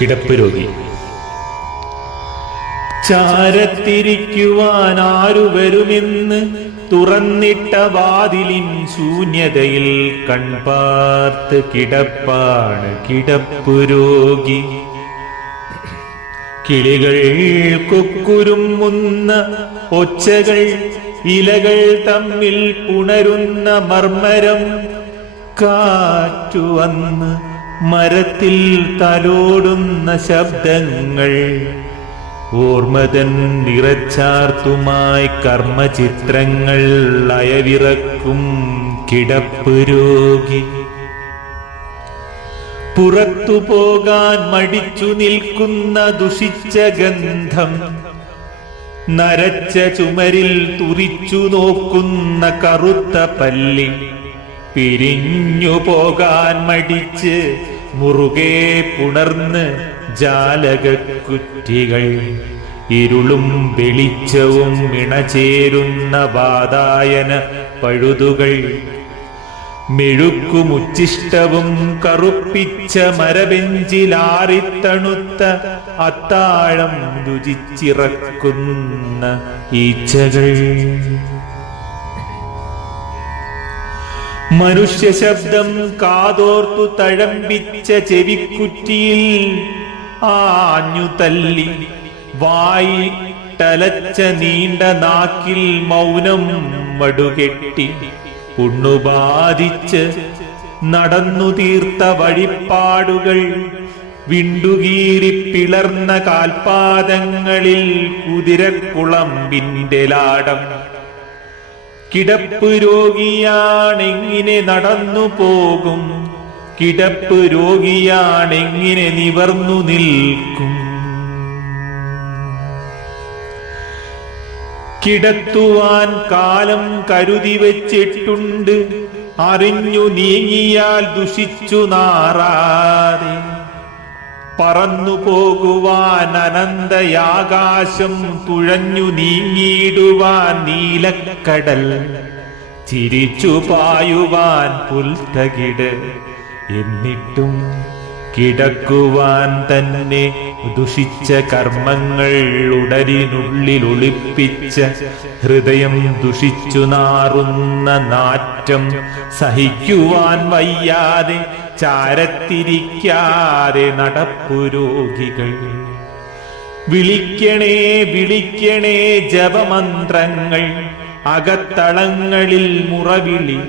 കിടപ്പ് രോഗി. ചാരത്തിരിക്കുവാൻ ആരു വരുമെന്ന് തുറന്നിട്ട വാതിലിൻ ശൂന്യതയിൽ കൺപാർത്ത് കിടപ്പാണ് കിടപ്പു രോഗി. കിളികൾ കൊക്കുരുമുന്ന ഒച്ചകൾ ഇലകൾ തമ്മിൽ പുണരുന്ന മർമ്മരം കാറ്റു വന്ന് മരത്തിൽ തലോടുന്ന ശബ്ദങ്ങൾ ഓർമ്മതൻ നിറച്ചാർത്തുമായി കർമ്മചിത്രങ്ങൾ അയവിറക്കും കിടപ്പ് രോഗി. പുറത്തു പോകാൻ മടിച്ചു നിൽക്കുന്ന ദുഷിച്ച ഗന്ധം നരച്ച ചുമരിൽ തുറിച്ചു നോക്കുന്ന കറുത്ത പല്ലി. പിരിഞ്ഞു പോകാൻ മടിച്ച് മുറുകെ പുണർന്ന് ജാലകക്കുറ്റികൾ ഇരുളും വെളിച്ചവും ഇണചേരുന്ന വാതായന പഴുതുകൾ മെഴുക്കുമുച്ചിഷ്ടവും കറുപ്പിച്ച മരബെഞ്ചിലാറിത്തണുത്ത അത്താഴം രുചിച്ചിറക്കുന്ന ഈച്ചകൾ. മനുഷ്യ ശബ്ദം കാതോർത്തു തഴമ്പിച്ച ചെവിക്കുറ്റിയിൽ ആഞ്ഞു തല്ലി വായി ടലച്ച നീണ്ട നാക്കിൽ മൗനം മടുകെട്ടി പുണ്ണുബാധിച്ച് നടന്നു തീർത്ത വഴിപ്പാടുകൾ വിണ്ടുകീറി പിളർന്ന കാൽപാദങ്ങളിൽ കുതിരക്കുളമ്പിന്റെ ലാടം കിടപ്പ് രോഗിയാണെങ്ങിനെ നടന്നു പോകും. കിടപ്പ് രോഗിയാണെങ്ങിനെ നിവർന്നു നിൽക്കും. കിടത്തുവാൻ കാലം കരുതി വെച്ചിട്ടുണ്ട്. അറിഞ്ഞു നീങ്ങിയാൽ ദുഷിച്ചു നാറാതെ. പറന്നു പോകുവാൻ അനന്തയാകാശം തുഴഞ്ഞു നീങ്ങിയിടുവാൻ നീലക്കടൽ. ചിരിച്ചു പായുവാൻ പുൽത്തകിട്. എന്നിട്ടും കിടക്കുവാൻ തന്നെ ദുഷിച്ച കർമ്മങ്ങൾ ഉടരിനുള്ളിൽ ഒളിപ്പിച്ച ഹൃദയം ദുഷിച്ചു നാറുന്ന നാറ്റം സഹിക്കുവാൻ വയ്യാതെ ചാരത്തിരിക്കാതെ നടപ്പുരോഗികൾ. വിളിക്കണേ വിളിക്കണേ ജപമന്ത്രങ്ങൾ അകത്തളങ്ങളിൽ മുറവിളി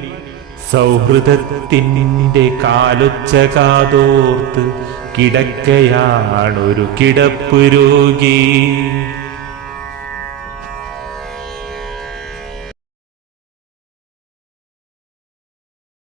സൗഹൃദത്തിന്റെ കാലൊച്ച കാതോർത്ത് കിടക്കയാണൊരു കിടപ്പ് രോഗി.